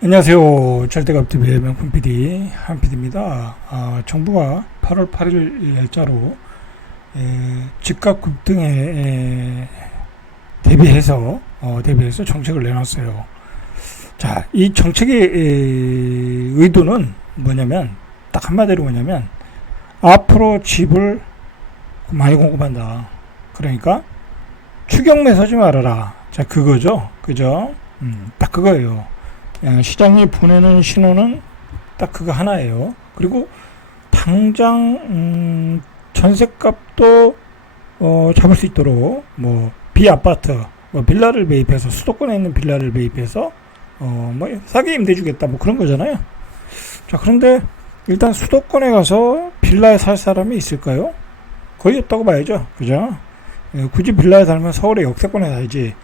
안녕하세요. 절대값TV의 명품 PD 한 PD입니다. 정부가 8월 8일 날짜로 집값 급등에 대비해서 정책을 내놨어요. 자, 이 정책의 의도는 뭐냐면 딱 한마디로 뭐냐면 앞으로 집을 많이 공급한다. 그러니까 추경매 서지 말아라. 자, 그거죠. 그죠? 딱 그거예요. 시장이 보내는 신호는 딱 그거 하나예요. 그리고 당장 전셋값도 잡을 수 있도록 뭐 비아파트, 빌라를 매입해서 수도권에 있는 빌라를 매입해서 뭐 싸게 임대주겠다 뭐 그런 거잖아요. 자, 그런데 일단 수도권에 가서 빌라에 살 사람이 있을까요? 거의 없다고 봐야죠. 그죠? 굳이 빌라에 살면 서울의 역세권에 살지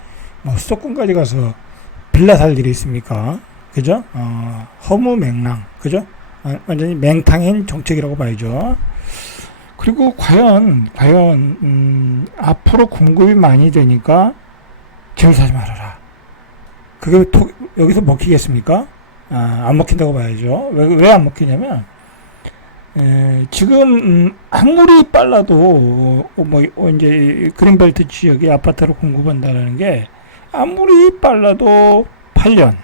뭐 수도권까지 가서 빌라 살 일이 있습니까? 그죠? 허무맹랑, 그죠? 완전히 맹탕인 정책이라고 봐야죠. 그리고 과연, 앞으로 공급이 많이 되니까 집을 사지 말아라. 그게 여기서 먹히겠습니까? 안 먹힌다고 봐야죠. 왜 안 먹히냐면, 지금, 아무리 빨라도, 이제, 그린벨트 지역에 아파트를 공급한다는 게, 아무리 빨라도 8년.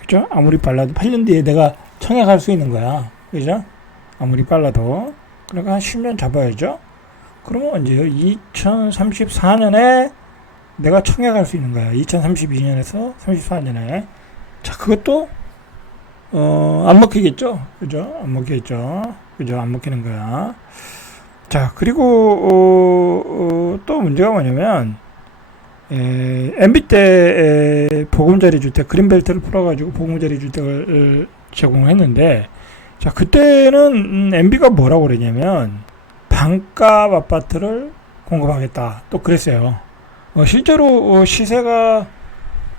그죠? 아무리 빨라도 8년 뒤에 내가 청약할 수 있는 거야. 그죠? 아무리 빨라도. 그러니까 한 10년 잡아야죠? 그러면 언제요? 2034년에 내가 청약할 수 있는 거야. 2032년에서 34년에. 자, 그것도, 안 먹히겠죠? 그죠? 안 먹히겠죠? 그죠? 안 먹히는 거야. 자, 그리고, 또 문제가 뭐냐면, MB 때 보금자리 주택 그린벨트를 풀어가지고 보금자리 주택을 제공했는데, 자, 그때는 MB가 뭐라고 그러냐면 반값 아파트를 공급하겠다 또 그랬어요. 실제로 시세가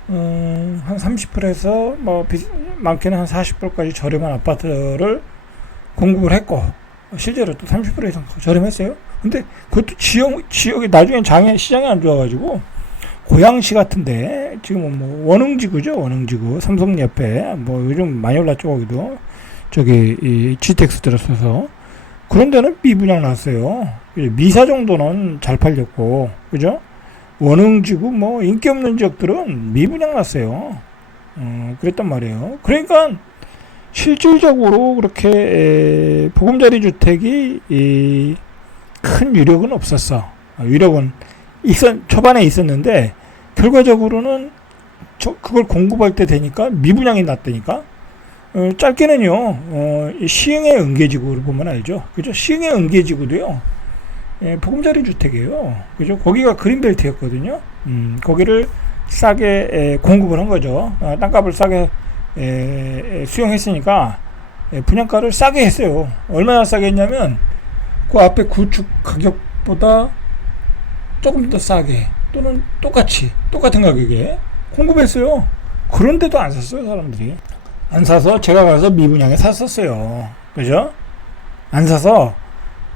한 30%에서 뭐 많게는 한 40%까지 저렴한 아파트를 공급을 했고, 실제로 또 30% 이상 저렴했어요. 근데 그것도 지역이 나중에 시장이 안 좋아가지고 고양시 같은데 지금 뭐 원흥지구죠. 원흥지구 삼성 옆에 뭐 요즘 많이 올랐죠. 거기도 저기 이 GTX 들어서서 그런 데는 미분양 났어요. 미사 정도는 잘 팔렸고, 그죠? 원흥지구 뭐 인기 없는 지역들은 미분양 났어요. 그랬단 말이에요. 그러니까 실질적으로 그렇게 보금자리 주택이 큰 위력은 없었어. 위력은 초반에 있었는데 결과적으로는 그걸 공급할 때 되니까 미분양이 났다니까. 짧게는요, 시흥의 은계지구를 보면 알죠. 그죠? 시흥의 은계지구도요, 보금자리 주택이에요. 그죠? 거기가 그린벨트였거든요. 거기를 싸게 공급을 한 거죠. 땅값을 싸게 수용했으니까 분양가를 싸게 했어요. 얼마나 싸게 했냐면 그 앞에 구축 가격보다 조금 더 싸게 또는 똑같은 가격에 공급했어요. 그런데도 안 샀어요. 사람들이 안 사서 제가 가서 미분양에 샀었어요. 그죠? 안 사서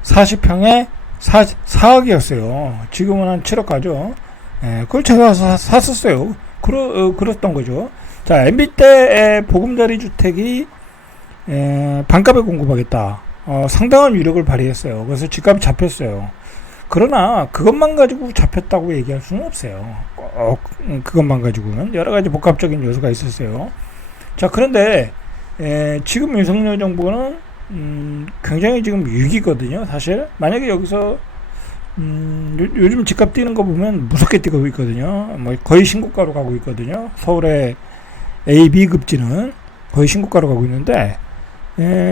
40평에 4억이었어요. 지금은 한 7억 가죠. 그걸 제가 가서 샀었어요. 그랬던 거죠. 자, MB 때 보금자리 주택이 반값에 공급하겠다. 상당한 위력을 발휘했어요. 그래서 집값이 잡혔어요. 그러나 그것만 가지고 잡혔다고 얘기할 수는 없어요. 그것만 가지고는 여러 가지 복합적인 요소가 있었어요. 자, 그런데 지금 윤석열 정부는 굉장히 지금 위기거든요. 사실 만약에 여기서 요즘 집값 뛰는 거 보면 무섭게 뛰고 있거든요. 뭐 거의 신고가로 가고 있거든요. 서울의 A, B 급지는 거의 신고가로 가고 있는데,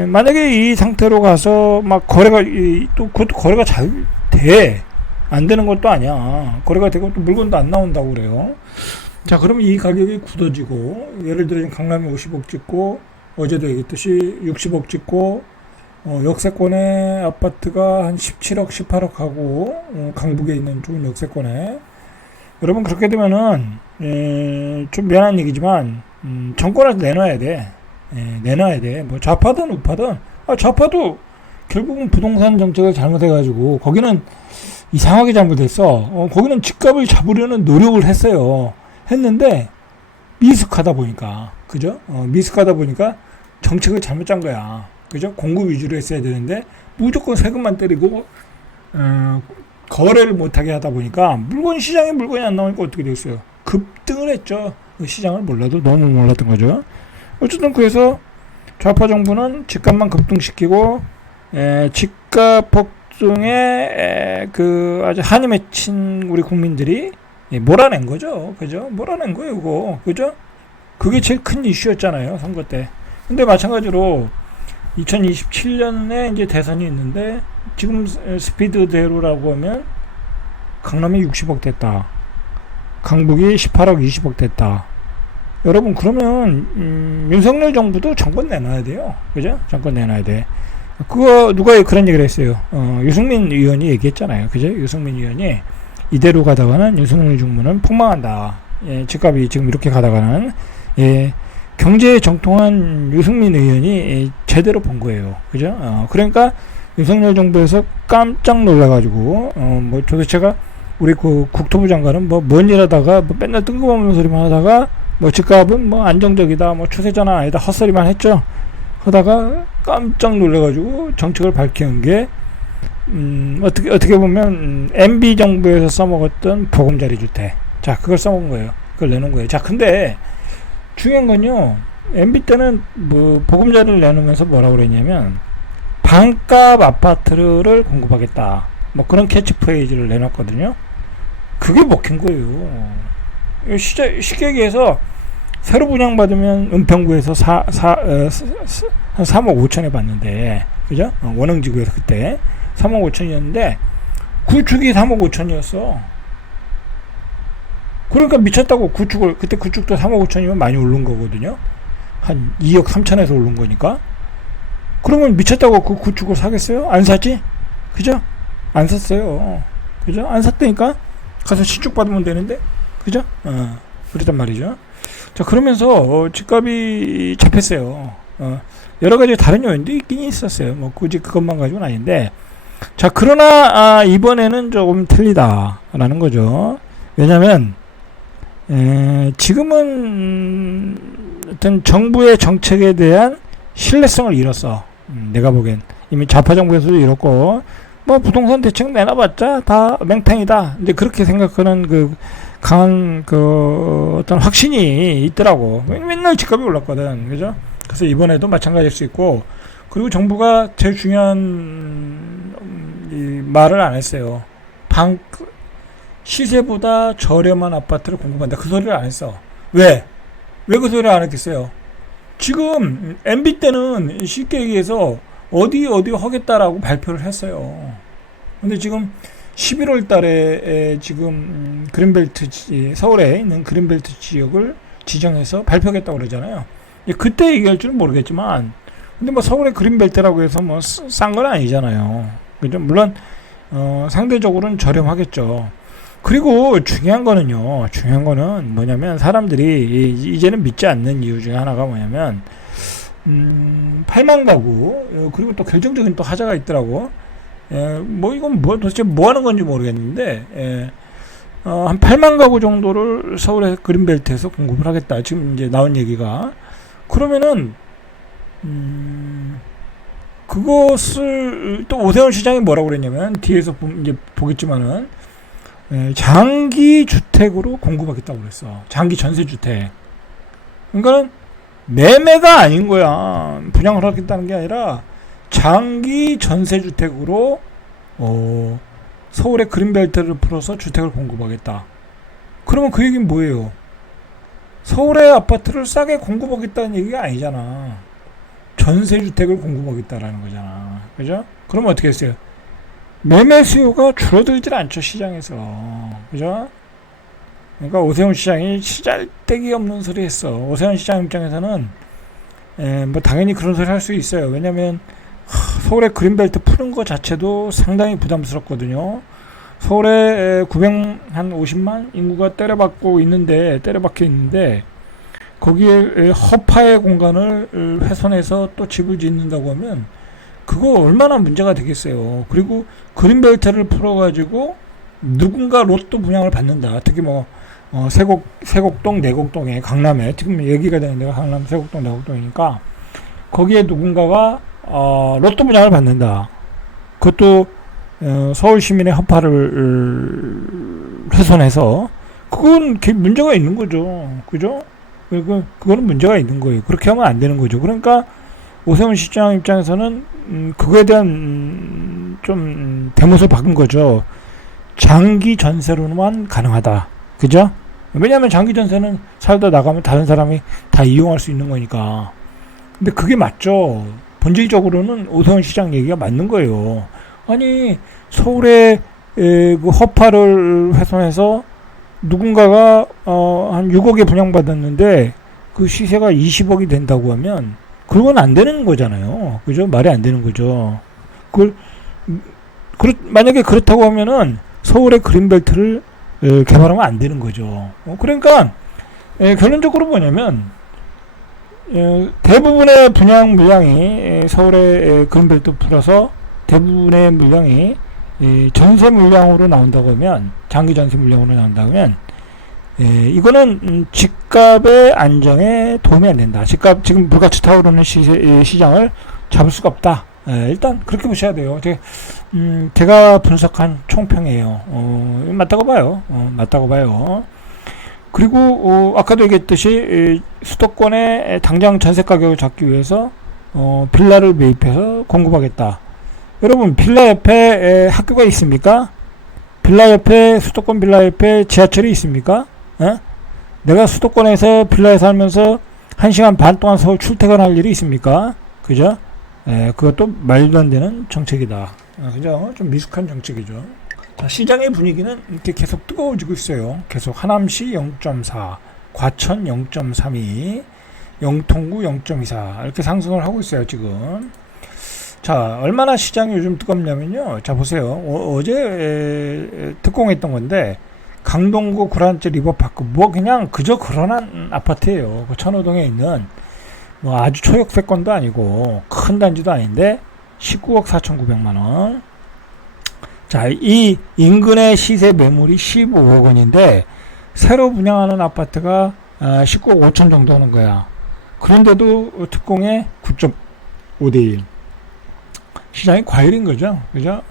만약에 이 상태로 가서 막 그것도 거래가 잘 돼. 안 되는 것도 아니야. 거래가 되고 또 물건도 안 나온다고 그래요. 자, 그러면 이 가격이 굳어지고, 예를 들어 강남에 50억 찍고, 어제도 얘기했듯이 60억 찍고, 역세권의 아파트가 한 17억, 18억 하고, 강북에 있는 좋은 역세권에. 여러분, 그렇게 되면은, 좀 미안한 얘기지만, 정권에서 내놔야 돼. 내놔야 돼. 뭐, 좌파든 우파든, 좌파도 결국은 부동산 정책을 잘못해가지고, 거기는 이상하게 잘못했어. 거기는 집값을 잡으려는 노력을 했어요. 했는데 미숙하다 보니까, 그죠? 미숙하다 보니까 정책을 잘못 짠 거야. 그죠? 공급 위주로 했어야 되는데 무조건 세금만 때리고 거래를 못하게 하다 보니까 시장에 물건이 안 나오니까 어떻게 됐어요? 급등을 했죠. 그 시장을 몰라도 너무 몰랐던 거죠. 어쨌든 그래서 좌파 정부는 집값만 급등시키고 집값 폭등에 그 아주 한이 맺힌 우리 국민들이 몰아낸 거죠. 그죠? 몰아낸 거예요, 이거. 그죠? 그게 제일 큰 이슈였잖아요, 선거 때. 근데 마찬가지로 2027년에 이제 대선이 있는데 지금 스피드대로라고 하면 강남이 60억 됐다. 강북이 18억 20억 됐다. 여러분 그러면 윤석열 정부도 정권 내놔야 돼요. 그죠? 정권 내놔야 돼. 그거 누가 그런 얘기를 했어요. 유승민 의원이 얘기했잖아요. 그죠? 유승민 의원이 이대로 가다가는 윤석열 정부는 폭망한다. 예, 집값이 지금 이렇게 가다가는 경제에 정통한 유승민 의원이 제대로 본 거예요. 그죠? 그러니까 윤석열 정부에서 깜짝 놀라가지고 뭐 도대체가 우리 그 국토부 장관은 뭔 일 하다가 맨날 뜬금없는 소리만 하다가 집값은 안정적이다, 추세전환 아니다, 헛소리만 했죠. 하다가 깜짝 놀라가지고 정책을 밝히는 게 어떻게 보면 MB 정부에서 써먹었던 보금자리 주택, 자 그걸 써먹은 거예요. 그걸 내놓은 거예요. 자 근데 중요한 건요, MB 때는 보금자리를 내놓으면서 뭐라고 그랬냐면 반값 아파트를 공급하겠다, 그런 캐치프레이즈를 내놨거든요. 그게 먹힌 거예요. 쉽게 얘기해서 새로 분양받으면 은평구에서 한 3억 5천에 받는데, 그죠? 원흥지구에서 그때 3억 5천이었는데 구축이 3억 5천이었어. 그러니까 미쳤다고. 그때 구축도 3억 5천이면 많이 오른 거거든요. 한 2억 3천에서 오른 거니까. 그러면 미쳤다고 그 구축을 사겠어요? 안 사지? 그죠? 안 샀어요. 그죠? 안 샀다니까? 가서 신축 받으면 되는데? 그죠? 그랬단 말이죠. 자, 그러면서 집값이 잡혔어요. 여러 가지 다른 요인도 있긴 있었어요. 굳이 그것만 가지고는 아닌데. 자, 그러나 이번에는 조금 틀리다라는 거죠. 왜냐면 지금은 어떤 정부의 정책에 대한 신뢰성을 잃었어. 내가 보기엔 이미 좌파 정부에서도 잃었고, 부동산 대책 내놔봤자 다 맹탕이다. 이제 그렇게 생각하는 그 강한 그 어떤 확신이 있더라고. 맨날 집값이 올랐거든. 그죠? 그래서 이번에도 마찬가지일 수 있고, 그리고 정부가 제일 중요한 이 말을 안 했어요. 시세보다 저렴한 아파트를 공급한다. 그 소리를 안 했어. 왜 그 소리를 안 했겠어요? 지금 MB 때는 쉽게 얘기해서 어디 하겠다라고 발표를 했어요. 근데 지금 11월 달에 지금 서울에 있는 그린벨트 지역을 지정해서 발표하겠다고 그러잖아요. 그때 얘기할 줄은 모르겠지만, 근데 서울의 그린벨트라고 해서 싼 건 아니잖아요. 그죠? 물론 상대적으로는 저렴하겠죠. 그리고 중요한 거는 뭐냐면, 사람들이 이제는 믿지 않는 이유 중에 하나가 뭐냐면 8만 가구, 그리고 또 결정적인 또 하자가 있더라고. 이건 도대체 뭐 하는 건지 모르겠는데, 한 8만 가구 정도를 서울의 그린벨트에서 공급을 하겠다. 지금 이제 나온 얘기가. 그러면은 그것을 또 오세훈 시장이 뭐라고 그랬냐면, 뒤에서 이제 보겠지만은 장기 주택으로 공급하겠다고 그랬어. 장기 전세 주택. 그러니까는 매매가 아닌 거야. 분양을 하겠다는 게 아니라 장기 전세 주택으로 서울의 그린벨트를 풀어서 주택을 공급하겠다. 그러면 그 얘기는 뭐예요? 서울의 아파트를 싸게 공급하겠다는 얘기가 아니잖아. 전세 주택을 공급하겠다라는 거잖아. 그죠? 그러면 어떻게 했어요? 매매 수요가 줄어들질 않죠, 시장에서. 그죠? 그러니까 오세훈 시장이 시잘데기 없는 소리 했어. 오세훈 시장 입장에서는 당연히 그런 소리 할 수 있어요. 왜냐면 서울의 그린벨트 푸는 것 자체도 상당히 부담스럽거든요. 서울에 950만 인구가 때려박혀 있는데 거기에 허파의 공간을 훼손해서 또 집을 짓는다고 하면 그거 얼마나 문제가 되겠어요. 그리고 그린벨트를 풀어가지고 누군가 로또 분양을 받는다. 특히 세곡동, 내곡동에, 강남에, 지금 얘기가 되는 데가 강남, 세곡동, 내곡동이니까, 거기에 누군가가, 로또 분양을 받는다. 그것도, 서울 시민의 허파를 훼손해서, 그건 문제가 있는 거죠. 그죠? 그거는 문제가 있는 거예요. 그렇게 하면 안 되는 거죠. 그러니까, 오세훈 시장 입장에서는, 그거에 대한, 좀, 대못을 박은 거죠. 장기 전세로만 가능하다. 그죠? 왜냐하면 장기 전세는 살다 나가면 다른 사람이 다 이용할 수 있는 거니까. 근데 그게 맞죠. 본질적으로는 오세훈 시장 얘기가 맞는 거예요. 아니, 서울의 그 허파를 훼손해서 누군가가 한 6억에 분양받았는데 그 시세가 20억이 된다고 하면 그건 안 되는 거잖아요. 그죠? 말이 안 되는 거죠. 만약에 그렇다고 하면은 서울의 그린벨트를 개발하면 안 되는 거죠. 그러니까 결론적으로 뭐냐면 대부분의 분양 물량이 서울의 그린벨트 풀어서 대부분의 물량이 전세 물량으로 나온다고 하면 장기 전세 물량으로 나온다고 하면 이거는 집값의 안정에 도움이 안 된다. 집값 지금 물가치 타오르는 시장을 잡을 수가 없다. 일단 그렇게 보셔야 돼요. 제가 분석한 총평이에요. 맞다고 봐요. 맞다고 봐요. 그리고 아까도 얘기했듯이 수도권에 당장 전세 가격을 잡기 위해서 빌라를 매입해서 공급하겠다. 여러분 빌라 옆에 학교가 있습니까? 빌라 옆에 수도권 빌라 옆에 지하철이 있습니까? 내가 수도권에서 빌라에 살면서 1시간 반 동안 서울 출퇴근할 일이 있습니까? 그죠? 그것도 말도 안 되는 정책이다. 그죠? 좀 미숙한 정책이죠. 자, 시장의 분위기는 이렇게 계속 뜨거워지고 있어요. 계속 하남시 0.4, 과천 0.32, 영통구 0.24 이렇게 상승을 하고 있어요, 지금. 자, 얼마나 시장이 요즘 뜨겁냐면요. 자, 보세요. 어제 특공했던 건데 강동구 구란제 리버파크 그냥 그저 그런한 아파트예요. 그 천호동에 있는 아주 초역세권도 아니고 큰 단지도 아닌데 19억 4,900만 원. 자, 이 인근의 시세 매물이 15억 원인데 새로 분양하는 아파트가 19억 5천 정도 하는 거야. 그런데도 특공에 9.5대1. 시장이 과열인 거죠. 그죠?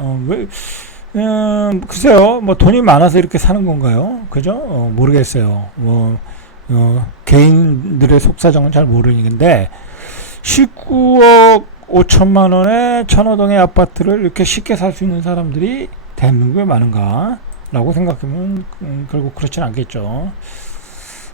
글쎄요. 돈이 많아서 이렇게 사는 건가요? 그죠? 모르겠어요. 개인들의 속사정은 잘 모르는데 19억 5천만 원에 천호동의 아파트를 이렇게 쉽게 살 수 있는 사람들이 대한민국에 많은가? 라고 생각하면 결국 그렇진 않겠죠.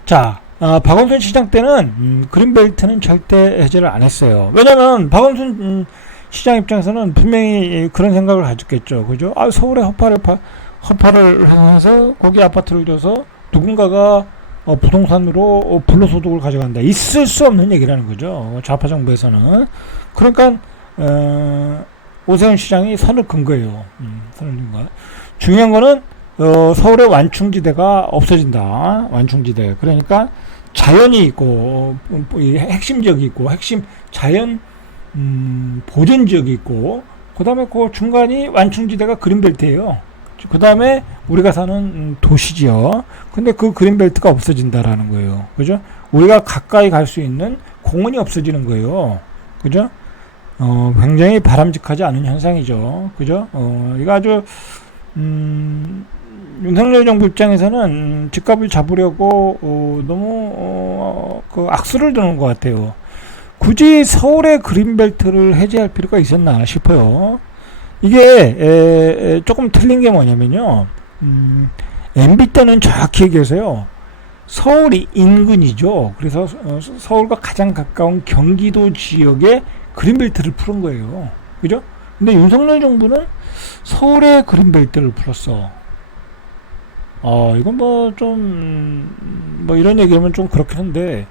자, 박원순 시장 때는 그린벨트는 절대 해제를 안 했어요. 왜냐면 박원순 시장 입장에서는 분명히 그런 생각을 가졌겠죠. 그죠? 서울에 허파를 해서 거기 아파트를 줘서 누군가가 부동산으로 불로소득을 가져간다. 있을 수 없는 얘기라는 거죠. 좌파 정부에서는. 그러니까 오세훈 시장이 선을 긋은 거예요. 선을 긋은 거. 중요한 거는 서울의 완충지대가 없어진다. 완충지대. 그러니까 자연이 있고 핵심 지역이 있고 핵심 자연 보존 지역이 있고 그 다음에 그 중간이 완충지대가 그린벨트예요. 그 다음에 우리가 사는 도시지요. 근데 그 그린벨트가 없어진다라는 거예요. 그죠? 우리가 가까이 갈 수 있는 공원이 없어지는 거예요. 그죠? 굉장히 바람직하지 않은 현상이죠. 그죠? 이거 아주, 윤석열 정부 입장에서는 집값을 잡으려고, 너무, 악수를 드는 것 같아요. 굳이 서울의 그린벨트를 해제할 필요가 있었나 싶어요. 이게 조금 틀린 게 뭐냐면요. MB 때는 정확히 얘기해서요. 서울이 인근이죠. 그래서 서울과 가장 가까운 경기도 지역에 그린벨트를 풀은 거예요. 그죠? 근데 윤석열 정부는 서울의 그린벨트를 풀었어. 이건 이런 얘기하면 좀 그렇긴 한데,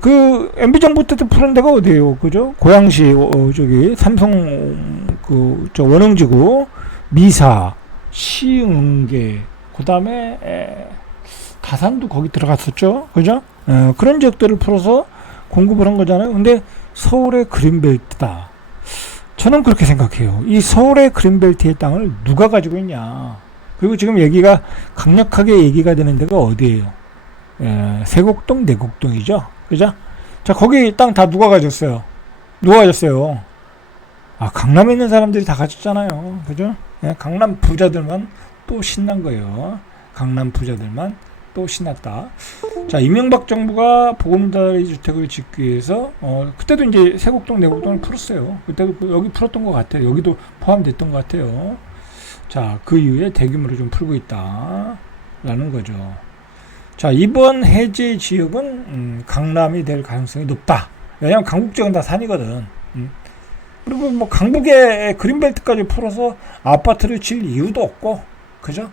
그 MB 정부 때도 푸는 데가 어디예요, 그죠? 고양시 저기 삼성 원흥지구, 미사, 시흥계, 그 다음에 다산도 거기 들어갔었죠, 그죠? 그런 지역들을 풀어서 공급을 한 거잖아요. 근데 서울의 그린벨트다. 저는 그렇게 생각해요. 이 서울의 그린벨트의 땅을 누가 가지고 있냐? 그리고 지금 얘기가 강력하게 얘기가 되는 데가 어디예요? 세곡동, 내곡동이죠. 그죠? 자, 거기 땅 다 누가 가졌어요? 누가 가졌어요? 아, 강남에 있는 사람들이 다 가졌잖아요. 그죠? 강남 부자들만 또 신난 거예요. 강남 부자들만 또 신났다. 자, 이명박 정부가 보금자리 주택을 짓기 위해서 그때도 이제 세곡동, 내곡동을 풀었어요. 그때도 여기 풀었던 것 같아요. 여기도 포함됐던 것 같아요. 자, 그 이후에 대규모로 좀 풀고 있다라는 거죠. 자, 이번 해제 지역은 강남이 될 가능성이 높다. 왜냐하면 강북 지역은 다 산이거든. 그리고 뭐 강북에 그린벨트까지 풀어서 아파트를 질 이유도 없고, 그죠?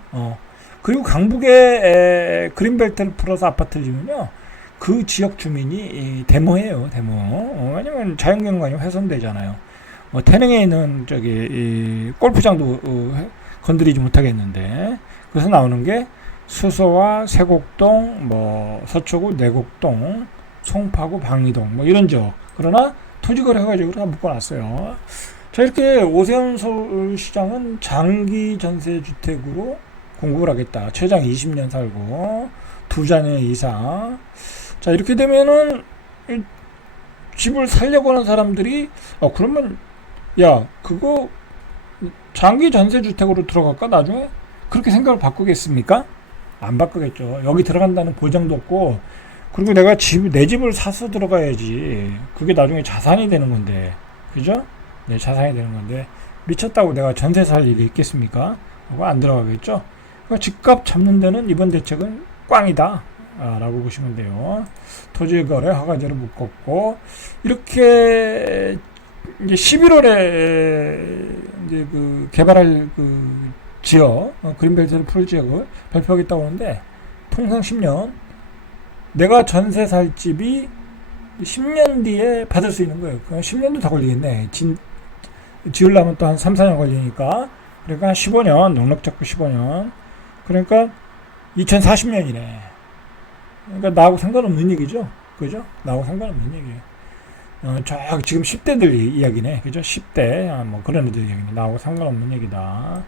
그리고 강북에 그린벨트를 풀어서 아파트를 지면요, 그 지역 주민이 데모해요, 데모. 왜냐면 자연경관이 훼손되잖아요. 태릉에 있는 골프장도 건드리지 못하겠는데, 그래서 나오는 게 수서와 세곡동, 서초구, 내곡동, 송파구, 방이동, 이런 지역. 그러나 토지거래 해가지고 다 묶어놨어요. 자, 이렇게 오세훈 서울시장은 장기 전세주택으로 공급을 하겠다. 최장 20년 살고, 2자녀 이상. 자, 이렇게 되면은, 집을 살려고 하는 사람들이, 그러면, 야, 그거, 장기 전세주택으로 들어갈까, 나중에? 그렇게 생각을 바꾸겠습니까? 안 바꾸겠죠. 여기 들어간다는 보장도 없고, 그리고 내가 내 집을 사서 들어가야지. 그게 나중에 자산이 되는 건데. 그죠? 네, 자산이 되는 건데. 미쳤다고 내가 전세 살 일이 있겠습니까? 그거 안 들어가겠죠? 그러니까 집값 잡는 데는 이번 대책은 꽝이다. 라고 보시면 돼요. 토지거래 허가제로 묶었고, 이렇게, 이제 11월에 이제 개발할 지역, 그린벨트를 풀 지역을 발표하겠다고 하는데, 통상 10년, 내가 전세 살 집이 10년 뒤에 받을 수 있는 거예요. 10년도 더 걸리겠네. 지으려면 또 한 3, 4년 걸리니까. 그러니까 한 15년, 넉넉 잡고 15년. 그러니까 2040년이네. 그러니까 나하고 상관없는 얘기죠. 그죠? 나하고 상관없는 얘기예요. 지금 10대들 이야기네. 그죠? 10대, 그런 애들 얘기네. 나하고 상관없는 얘기다.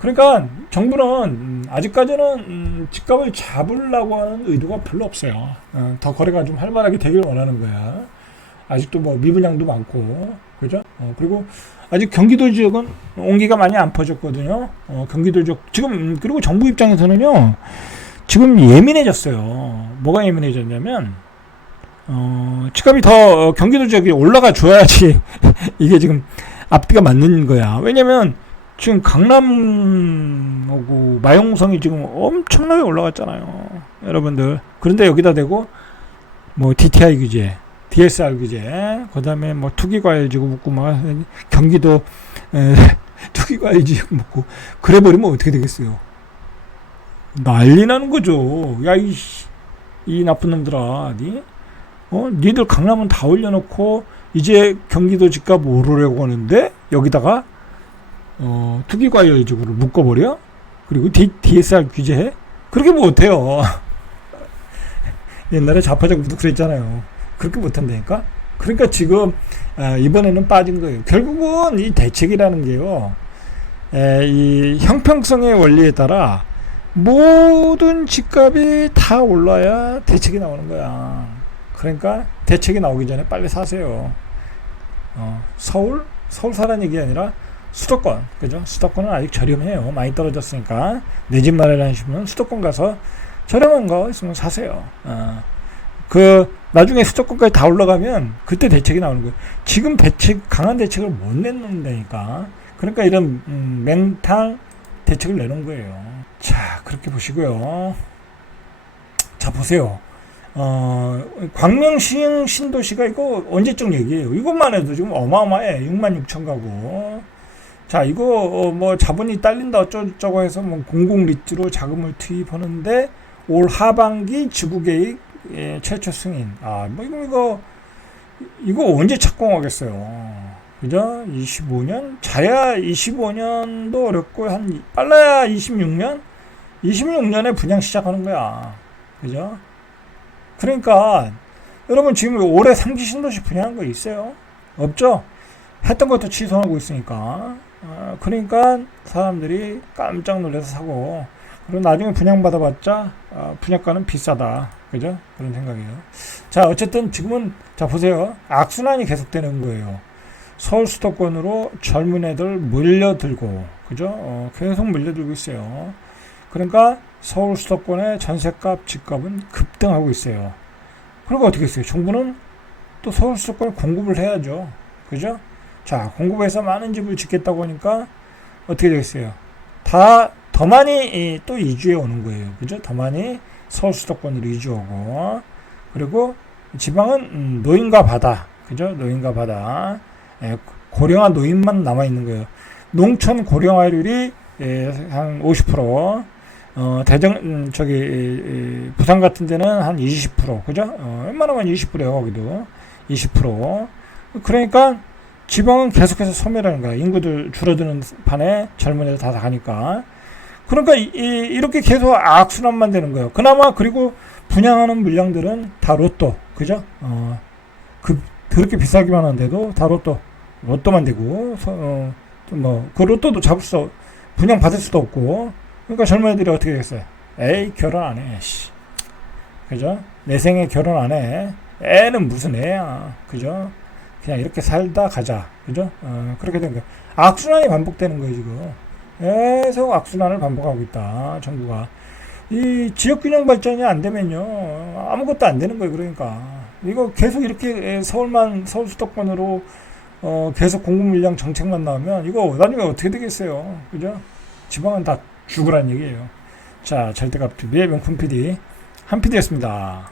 그러니까 정부는 아직까지는 집값을 잡으려고 하는 의도가 별로 없어요. 더 거래가 좀 활발하게 되길 원하는 거야. 아직도 미분양도 많고, 그죠? 그리고 아직 경기도 지역은 온기가 많이 안 퍼졌거든요. 경기도 지역 지금, 그리고 정부 입장에서는요, 지금 예민해졌어요. 뭐가 예민해졌냐면, 집값이 더 경기도 지역이 올라가 줘야지 이게 지금 앞뒤가 맞는 거야. 왜냐면 지금 강남하고 마용성이 지금 엄청나게 올라갔잖아요, 여러분들. 그런데 여기다 대고 DTI 규제, DSR 규제, 그다음에 투기과열지구 묻고 경기도 투기과열지구 묻고 그래 버리면 어떻게 되겠어요? 난리 나는 거죠. 야, 이 나쁜 놈들아, 니들 강남은 다 올려놓고 이제 경기도 집값 오르려고 하는데 여기다가 투기과열지구를 묶어버려? 그리고 DSR 규제해? 그렇게 못해요. 옛날에 좌파정부도 그랬잖아요. 그렇게 못한다니까? 그러니까 지금 이번에는 빠진 거예요. 결국은 이 대책이라는 게요, 이 형평성의 원리에 따라 모든 집값이 다 올라야 대책이 나오는 거야. 그러니까 대책이 나오기 전에 빨리 사세요. 서울 사라는 얘기 아니라 수도권, 그죠? 수도권은 아직 저렴해요. 많이 떨어졌으니까. 내 집 마련하시면 수도권 가서 저렴한 거 있으면 사세요. 나중에 수도권까지 다 올라가면 그때 대책이 나오는 거예요. 지금 강한 대책을 못 낸다니까. 그러니까 이런 맹탕 대책을 내놓은 거예요. 자, 그렇게 보시고요. 자, 보세요. 광명시흥 신도시가 이거 언제적 얘기예요? 이것만 해도 지금 어마어마해. 6만 6천 가구. 자, 이거 자본이 딸린다 어쩌고 해서 공공립지로 자금을 투입하는데 올 하반기 지구계획 최초 승인. 이거 언제 착공하겠어요? 그죠? 25년? 자야 25년도 어렵고 빨라야 26년? 26년에 분양 시작하는 거야. 그죠? 그러니까 여러분 지금 올해 상기 신도시 분양한 거 있어요? 없죠? 했던 것도 취소하고 있으니까. 그러니까 사람들이 깜짝 놀라서 사고, 그리고 나중에 분양받아봤자 분양가는 비싸다. 그죠? 그런 생각이에요. 자, 어쨌든 지금은 자 보세요. 악순환이 계속되는 거예요. 서울 수도권으로 젊은 애들 몰려들고, 그죠? 계속 몰려들고 있어요. 그러니까 서울 수도권의 전세값, 집값은 급등하고 있어요. 그리고 어떻게 했어요? 정부는 또 서울 수도권에 공급을 해야죠. 그죠? 자, 공급해서 많은 집을 짓겠다고 하니까 어떻게 되겠어요? 더 많이 또 이주해 오는 거예요. 그죠? 더 많이 서울 수도권으로 이주하고, 그리고 지방은 노인과 바다. 그죠? 노인과 바다. 고령화 노인만 남아 있는 거예요. 농촌 고령화율이 한 50%, 부산 같은 데는 한 20%, 그죠? 웬만하면 20%예요, 거기도. 20%. 그러니까 지방은 계속해서 소멸하는 거야. 인구들 줄어드는 판에 젊은 애들 다 가니까. 그러니까 이렇게 계속 악순환만 되는 거예요. 그나마 그리고 분양하는 물량들은 다 로또, 그죠? 그렇게 비싸기만 한데도 다 로또만 되고, 그 로또도 분양 받을 수도 없고, 그러니까 젊은 애들이 어떻게 되겠어요? 에이, 결혼 안 해, 씨. 그죠? 내 생에 결혼 안 해. 애는 무슨 애야. 그죠? 그냥 이렇게 살다 가자. 그죠? 그렇게 된 거예요. 악순환이 반복되는 거예요, 지금. 계속 악순환을 반복하고 있다, 정부가. 이 지역균형 발전이 안 되면요, 아무것도 안 되는 거예요, 그러니까. 이거 계속 이렇게 서울 수도권으로, 계속 공급 물량 정책만 나오면, 이거 나중에 어떻게 되겠어요. 그죠? 지방은 다 죽으란 얘기예요. 자, 절대값 TV의 명품 PD, 한 PD였습니다.